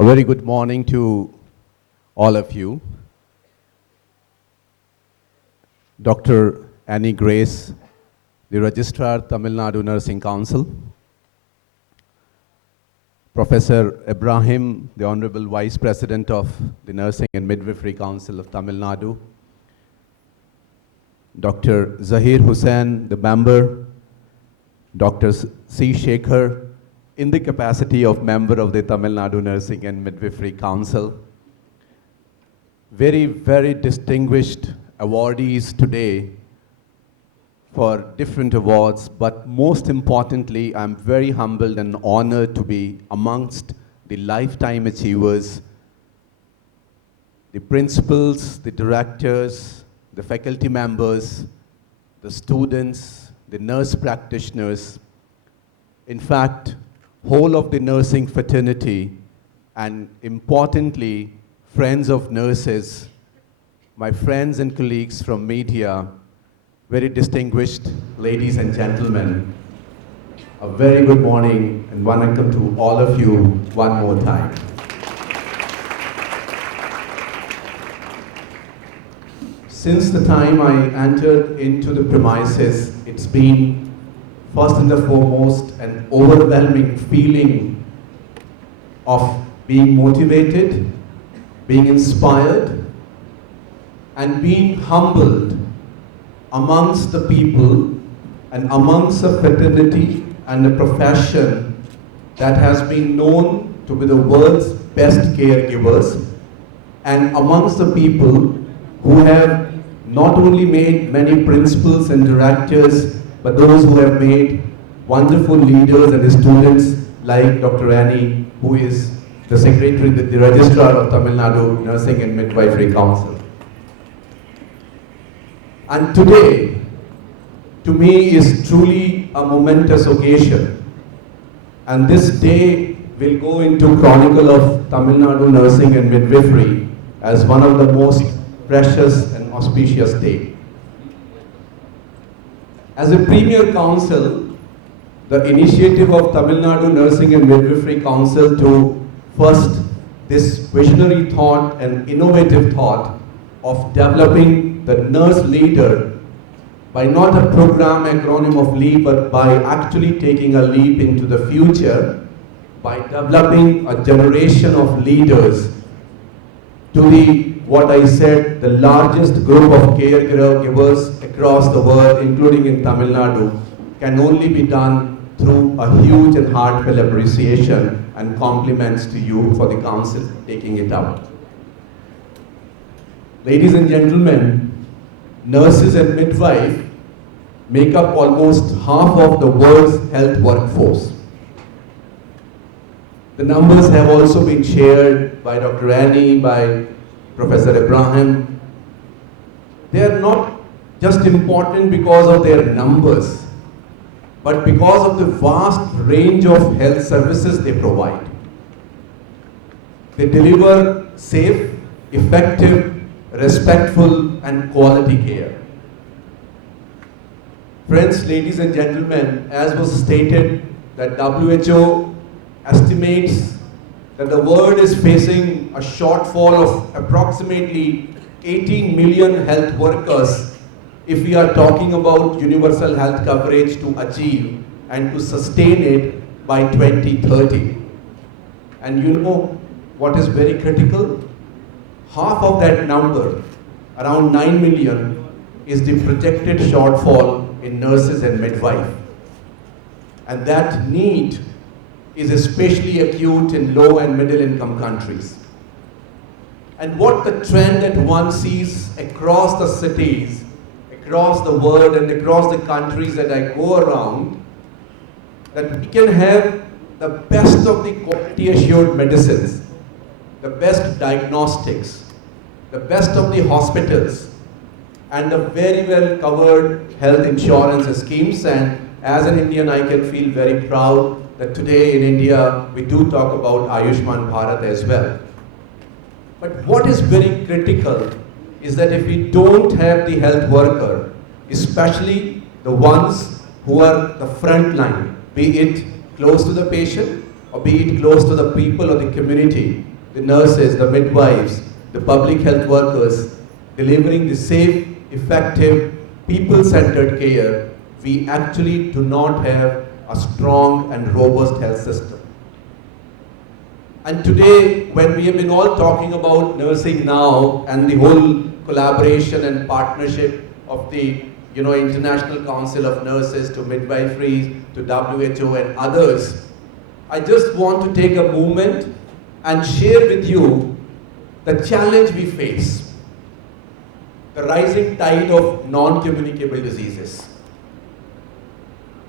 A very good morning to all of you. Dr. Annie Grace, the Registrar, Tamil Nadu Nursing Council. Professor Ibrahim, the Honorable Vice President of the Nursing and Midwifery Council of Tamil Nadu. Dr. Zahir Hussain, the member. Dr. C. Shekhar, in the capacity of member of the Tamil Nadu Nursing and Midwifery Council. Very, very distinguished awardees today for different awards, but most importantly, I'm very humbled and honored to be amongst the lifetime achievers, the principals, the directors, the faculty members, the students, the nurse practitioners, in fact, whole of the nursing fraternity, and importantly, friends of nurses, my friends and colleagues from media, very distinguished ladies and gentlemen, a very good morning and welcome to all of you one more time. Since the time I entered into the premises, it's been first and the foremost an overwhelming feeling of being motivated, being inspired, and being humbled amongst the people and amongst a fraternity and a profession that has been known to be the world's best caregivers, and amongst the people who have not only made many principals and directors, but those who have made wonderful leaders and students like Dr. Annie, who is the Secretary, the Registrar of Tamil Nadu Nursing and Midwifery Council. And today, to me, is truly a momentous occasion. And this day will go into chronicle of Tamil Nadu Nursing and Midwifery as one of the most precious and auspicious days. As a premier council, the initiative of Tamil Nadu Nursing and Midwifery Council to first this visionary thought and innovative thought of developing the nurse leader by not a program acronym of LEAP, but by actually taking a leap into the future, by developing a generation of leaders to the, what I said, the largest group of caregivers across the world, including in Tamil Nadu, can only be done through a huge and heartfelt appreciation and compliments to you for the council taking it up. Ladies and gentlemen, nurses and midwives make up almost half of the world's health workforce. The numbers have also been shared by Dr. Annie, by Professor Ibrahim. They are not just important because of their numbers, but because of the vast range of health services they provide. They deliver safe, effective, respectful, and quality care. Friends, ladies and gentlemen, as was stated, that WHO estimates that the world is facing a shortfall of approximately 18 million health workers if we are talking about universal health coverage to achieve and to sustain it by 2030. And you know what is very critical? Half of that number, around 9 million, is the projected shortfall in nurses and midwives. And that need is especially acute in low and middle income countries. And what the trend that one sees across the cities, across the world and across the countries that I go around, that we can have the best of the quality assured medicines, the best diagnostics, the best of the hospitals, and the very well covered health insurance schemes. And as an Indian, I can feel very proud that today in India, we do talk about Ayushman Bharat as well. But what is very critical is that if we don't have the health worker, especially the ones who are the front line, be it close to the patient or be it close to the people or the community, the nurses, the midwives, the public health workers, delivering the safe, effective, people-centered care, we actually do not have a strong and robust health system. And today, when we have been all talking about nursing now and the whole collaboration and partnership of the International Council of Nurses to midwifery, to WHO and others, I just want to take a moment and share with you the challenge we face, the rising tide of non-communicable diseases,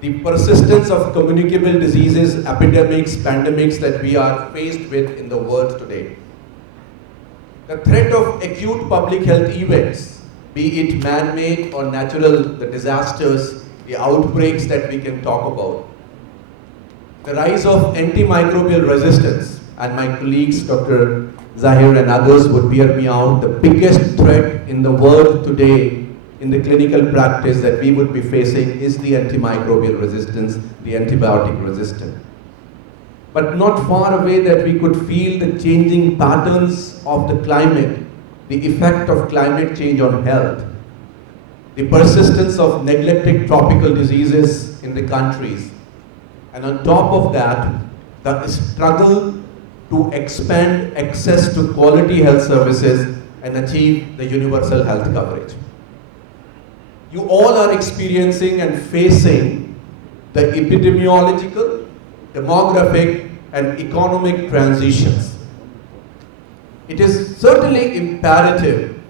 the persistence of communicable diseases, epidemics, pandemics that we are faced with in the world today, the threat of acute public health events, be it man-made or natural, the disasters, the outbreaks that we can talk about, the rise of antimicrobial resistance, and my colleagues, Dr. Zahir and others would bear me out, the biggest threat in the world today in the clinical practice that we would be facing is the antimicrobial resistance, the antibiotic resistance. But not far away that we could feel the changing patterns of the climate, the effect of climate change on health, the persistence of neglected tropical diseases in the countries, and on top of that, the struggle to expand access to quality health services and achieve the universal health coverage. You all are experiencing and facing the epidemiological, demographic, and economic transitions. It is certainly imperative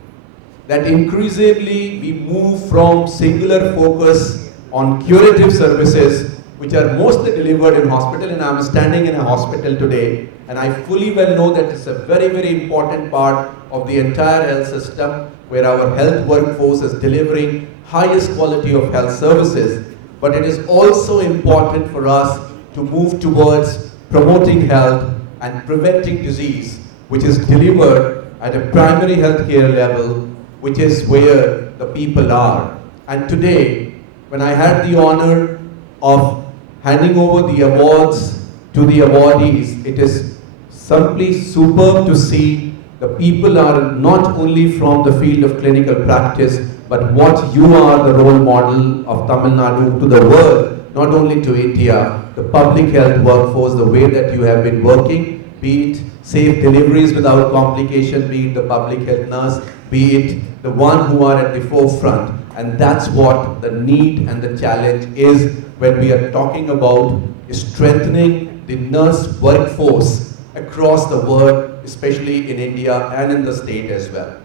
that increasingly we move from singular focus on curative services which are mostly delivered in hospital, and I'm standing in a hospital today, and I fully well know that it's a very, very important part of the entire health system where our health workforce is delivering highest quality of health services, but it is also important for us to move towards promoting health and preventing disease, which is delivered at a primary healthcare level, which is where the people are. And today, when I had the honor of handing over the awards to the awardees, it is simply superb to see the people are not only from the field of clinical practice, but what you are the role model of Tamil Nadu to the world, not only to India, the public health workforce, the way that you have been working, be it safe deliveries without complication, be it the public health nurse, be it the one who are at the forefront. And that's what the need and the challenge is when we are talking about strengthening the nurse workforce across the world, especially in India and in the state as well.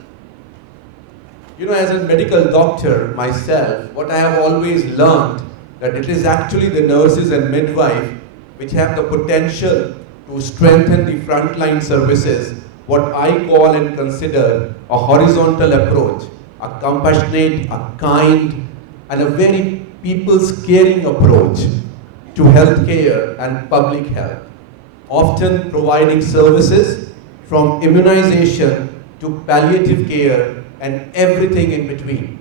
As a medical doctor myself, what I have always learned that it is actually the nurses and midwives which have the potential to strengthen the frontline services, what I call and consider a horizontal approach, a compassionate, a kind, and a very people's caring approach to healthcare and public health, often providing services from immunization to palliative care and everything in between.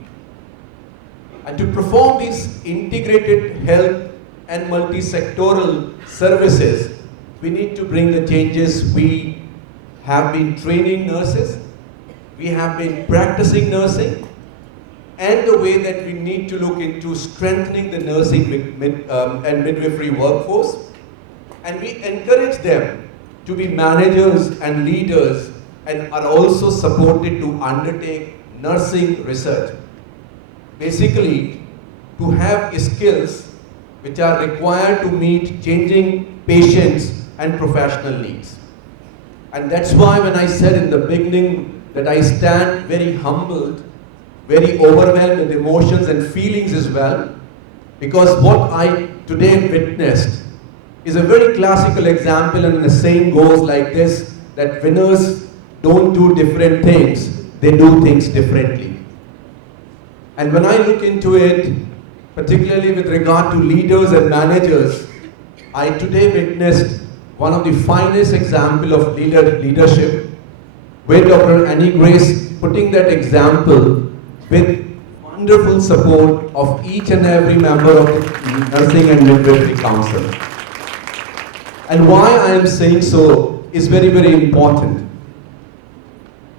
And to perform these integrated health and multi-sectoral services, we need to bring the changes. We have been training nurses, we have been practicing nursing, and the way that we need to look into strengthening the nursing and midwifery workforce. And we encourage them to be managers and leaders and are also supported to undertake nursing research. Basically, to have skills which are required to meet changing patients and professional needs. And that's why when I said in the beginning that I stand very humbled, very overwhelmed with emotions and feelings as well, because what I today witnessed is a very classical example, and the saying goes like this, that winners don't do different things, they do things differently. And when I look into it, particularly with regard to leaders and managers, I today witnessed one of the finest example of leadership, where Dr. Annie Grace putting that example with wonderful support of each and every member of the Nursing and Midwifery Council. And why I am saying so is very, very important.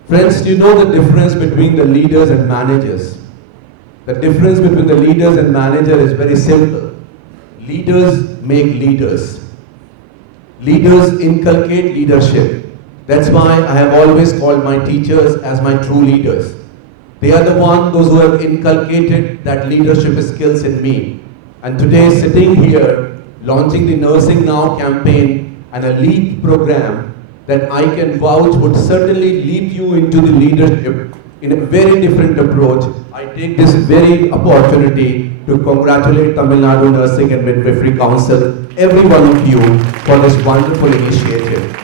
Friends, do you know the difference between the leaders and managers? The difference between the leaders and manager is very simple. Leaders make leaders. Leaders inculcate leadership. That's why I have always called my teachers as my true leaders. They are the ones, those who have inculcated that leadership skills in me. And today, sitting here, launching the Nursing Now campaign and a LEAP program that I can vouch would certainly lead you into the leadership in a very different approach. I take this very opportunity to congratulate Tamil Nadu Nursing and Midwifery Council, every one of you, for this wonderful initiative.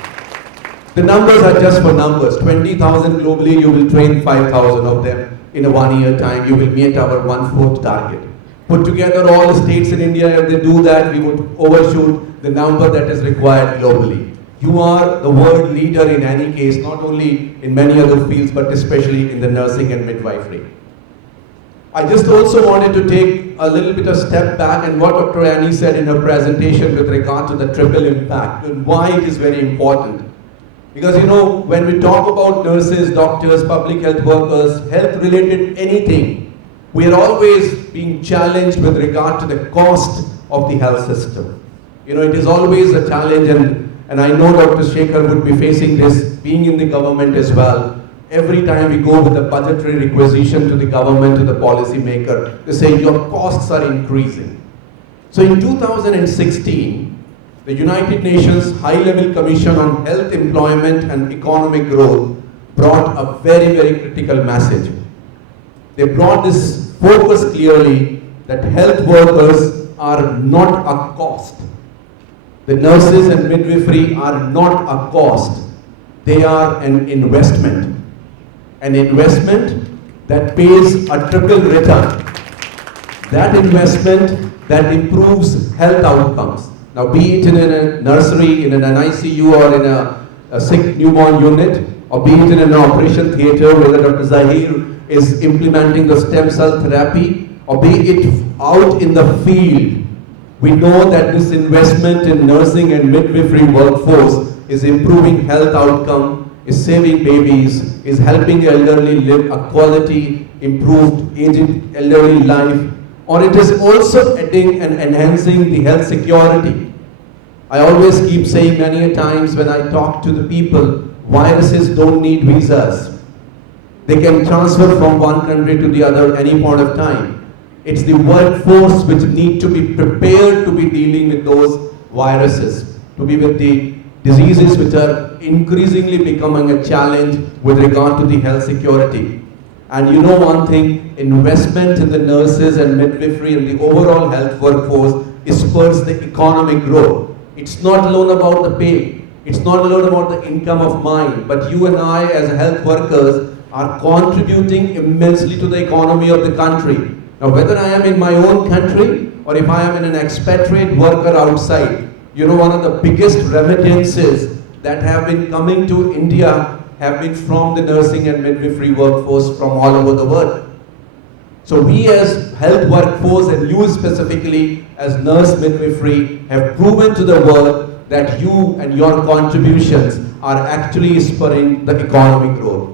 The numbers are just for numbers. 20,000 globally, you will train 5,000 of them in a 1 year time. You will meet our 1/4 target. Put together all the states in India, if they do that, we would overshoot the number that is required globally. You are the world leader in any case, not only in many other fields, but especially in the nursing and midwifery. I just also wanted to take a little bit of step back and what Dr. Annie said in her presentation with regard to the triple impact and why it is very important. Because you know, when we talk about nurses, doctors, public health workers, health related anything, we are always being challenged with regard to the cost of the health system. You know, it is always a challenge, and I know Dr. Shekhar would be facing this, being in the government as well. Every time we go with a budgetary requisition to the government, to the policy maker, they say your costs are increasing. So in 2016, the United Nations High-Level Commission on Health, Employment and Economic Growth brought a very, very critical message. They brought this focus clearly that health workers are not a cost. The nurses and midwifery are not a cost. They are an investment. An investment that pays a triple return. That investment that improves health outcomes. Now, be it in a nursery, in an NICU, or in a sick newborn unit, or be it in an operation theatre where Dr. Zahir is implementing the stem cell therapy, or be it out in the field, we know that this investment in nursing and midwifery workforce is improving health outcome, is saving babies, is helping elderly live a quality, improved aged elderly life, or it is also adding and enhancing the health security. I always keep saying many times when I talk to the people, viruses don't need visas. They can transfer from one country to the other any point of time. It's the workforce which need to be prepared to be dealing with those viruses, to be with the diseases which are increasingly becoming a challenge with regard to the health security. And you know one thing, investment in the nurses and midwifery and the overall health workforce spurs the economic growth. It's not alone about the pay. It's not alone about the income of mine, but you and I as health workers are contributing immensely to the economy of the country. Now, whether I am in my own country or if I am in an expatriate worker outside, you know, one of the biggest remittances that have been coming to India have been from the nursing and midwifery workforce from all over the world. So we as health workforce, and you specifically as nurse midwifery, have proven to the world that you and your contributions are actually spurring the economic growth.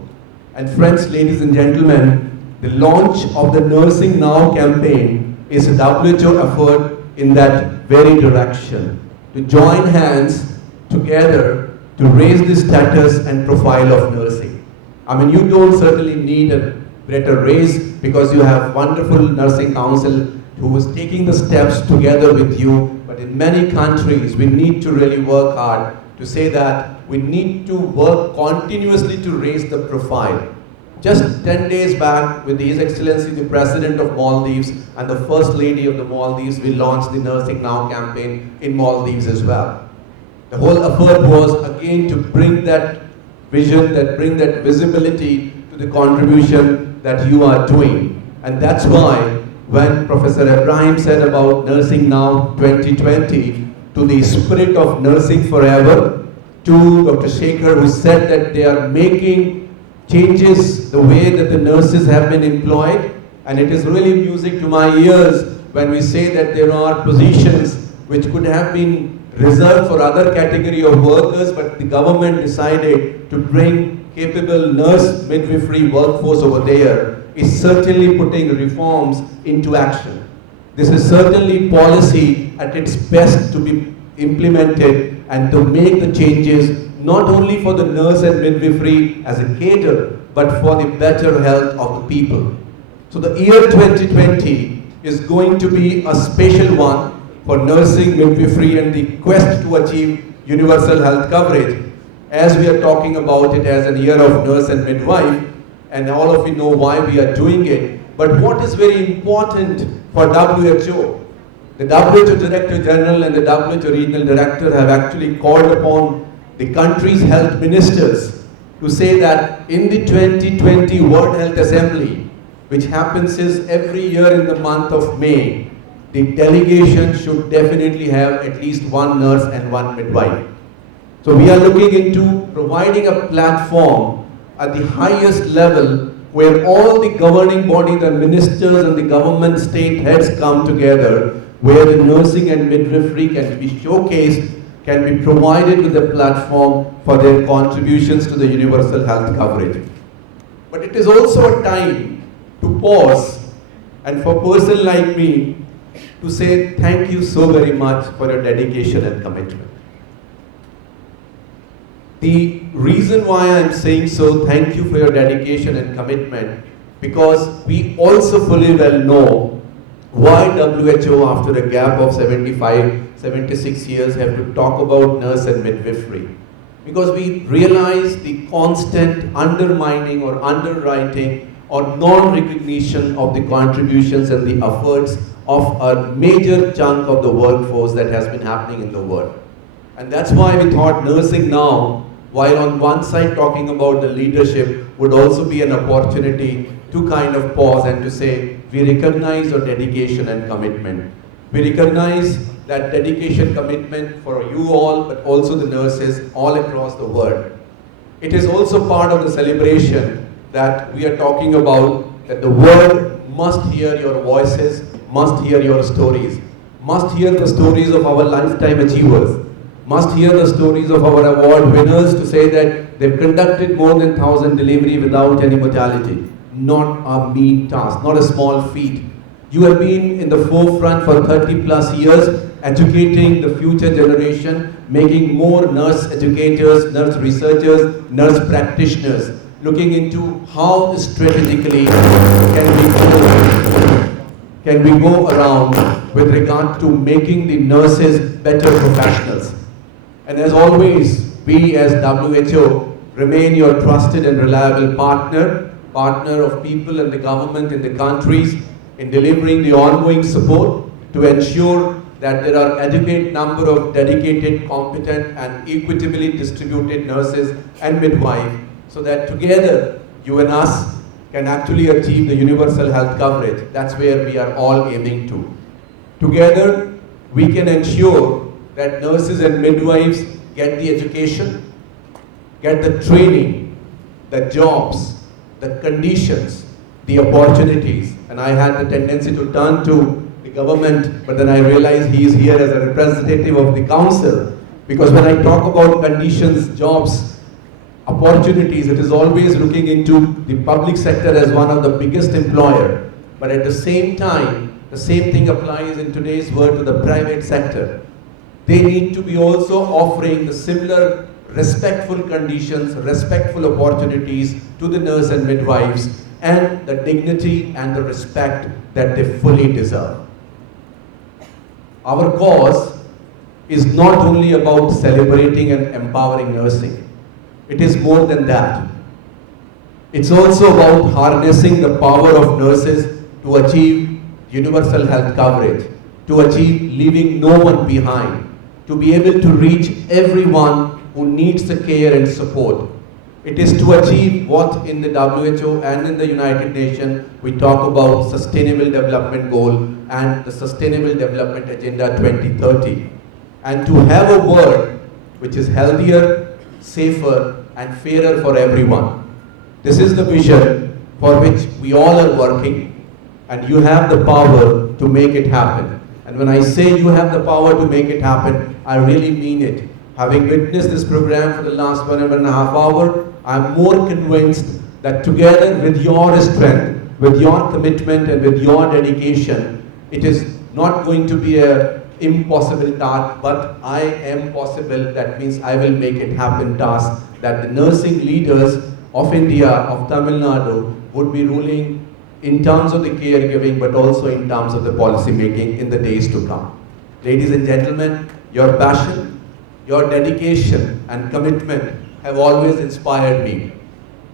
And friends, ladies and gentlemen, the launch of the Nursing Now campaign is a WHO effort in that very direction, to join hands together to raise the status and profile of nursing. I mean, you don't certainly need a better raise because you have wonderful nursing council who is taking the steps together with you, but in many countries we need to really work hard to say that we need to work continuously to raise the profile. Just 10 days back, with His Excellency the President of Maldives and the First Lady of the Maldives, we launched the Nursing Now campaign in Maldives as well. The whole effort was again to bring that vision, bring that visibility to the contribution that you are doing. And that's why when Professor Ibrahim said about Nursing Now 2020, to the spirit of nursing forever, to Dr. Shekhar, who said that they are making changes the way that the nurses have been employed, and it is really music to my ears when we say that there are positions which could have been reserved for other category of workers, but the government decided to bring capable nurse midwifery workforce over there, is certainly putting reforms into action. This is certainly policy at its best to be implemented and to make the changes not only for the nurse and midwifery as a cater, but for the better health of the people. So the year 2020 is going to be a special one for nursing, midwifery, and the quest to achieve universal health coverage, as we are talking about it as a year of nurse and midwife, and all of you know why we are doing it. But what is very important for WHO, the WHO Director General and the WHO Regional Director have actually called upon the country's health ministers to say that in the 2020 World Health Assembly, which happens every year in the month of May, the delegation should definitely have at least one nurse and one midwife. So we are looking into providing a platform at the highest level where all the governing body, the ministers and the government state heads come together, where the nursing and midwifery can be showcased, can be provided with a platform for their contributions to the universal health coverage. But it is also a time to pause and for a person like me to say thank you so very much for your dedication and commitment. The reason why I'm saying so, thank you for your dedication and commitment, because we also fully well know why WHO, after a gap of 76 years, have to talk about nurse and midwifery. Because we realize the constant undermining or underwriting or non-recognition of the contributions and the efforts of a major chunk of the workforce that has been happening in the world. And that's why we thought nursing now, while on one side talking about the leadership, would also be an opportunity to kind of pause and to say, we recognize your dedication and commitment. We recognize that dedication, commitment for you all, but also the nurses all across the world. It is also part of the celebration that we are talking about, that the world must hear your voices, must hear your stories, must hear the stories of our lifetime achievers, must hear the stories of our award winners to say that they've conducted more than 1,000 delivery without any mortality. Not a mean task, not a small feat. You have been in the forefront for 30 plus years, educating the future generation, making more nurse educators, nurse researchers, nurse practitioners, looking into how strategically can we go around with regard to making the nurses better professionals. And as always, we as WHO remain your trusted and reliable partner of people and the government in the countries in delivering the ongoing support to ensure that there are adequate number of dedicated, competent and equitably distributed nurses and midwives, so that together you and us can actually achieve the universal health coverage. That's where we are all aiming to. Together we can ensure that nurses and midwives get the education, get the training, the jobs, the conditions, the opportunities. And I had the tendency to turn to the government, but then I realized he is here as a representative of the council. Because when I talk about conditions, jobs, opportunities, it is always looking into the public sector as one of the biggest employer. But at the same time, the same thing applies in today's world to the private sector. They need to be also offering the similar respectful conditions, respectful opportunities to the nurse and midwives, and the dignity and the respect that they fully deserve. Our cause is not only about celebrating and empowering nursing. It is more than that. It's also about harnessing the power of nurses to achieve universal health coverage, to achieve leaving no one behind, to be able to reach everyone who needs the care and support. It is to achieve what in the WHO and in the United Nations we talk about Sustainable Development Goal and the Sustainable Development Agenda 2030. And to have a world which is healthier, safer and fairer for everyone. This is the vision for which we all are working, and you have the power to make it happen. And when I say you have the power to make it happen, I really mean it. Having witnessed this program for the last 1.5 hours, I'm more convinced that together with your strength, with your commitment and with your dedication, it is not going to be an impossible task, but I am possible. That means I will make it happen task that the nursing leaders of India, of Tamil Nadu, would be ruling in terms of the caregiving, but also in terms of the policy making in the days to come. Ladies and gentlemen, your passion, your dedication and commitment have always inspired me.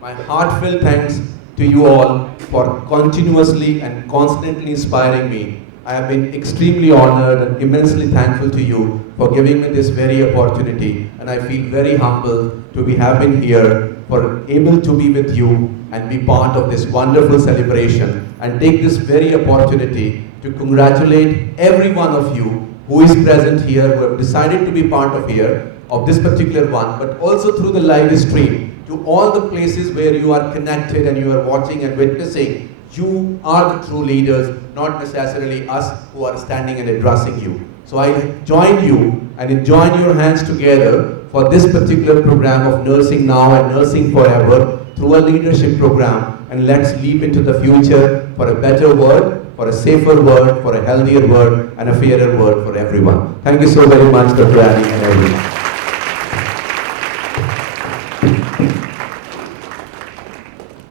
My heartfelt thanks to you all for continuously and constantly inspiring me. I have been extremely honored and immensely thankful to you for giving me this very opportunity, and I feel very humbled to have been here, for able to be with you and be part of this wonderful celebration, and take this very opportunity to congratulate every one of you who is present here, who have decided to be part of this particular one, but also through the live stream, to all the places where you are connected and you are watching and witnessing. You are the true leaders, not necessarily us who are standing and addressing you. So I join you and join your hands together for this particular program of Nursing Now and Nursing Forever through a leadership program, and let's leap into the future for a better world, for a safer world, for a healthier world, and a fairer world for everyone. Thank you so very much, Dr. Annie and everyone.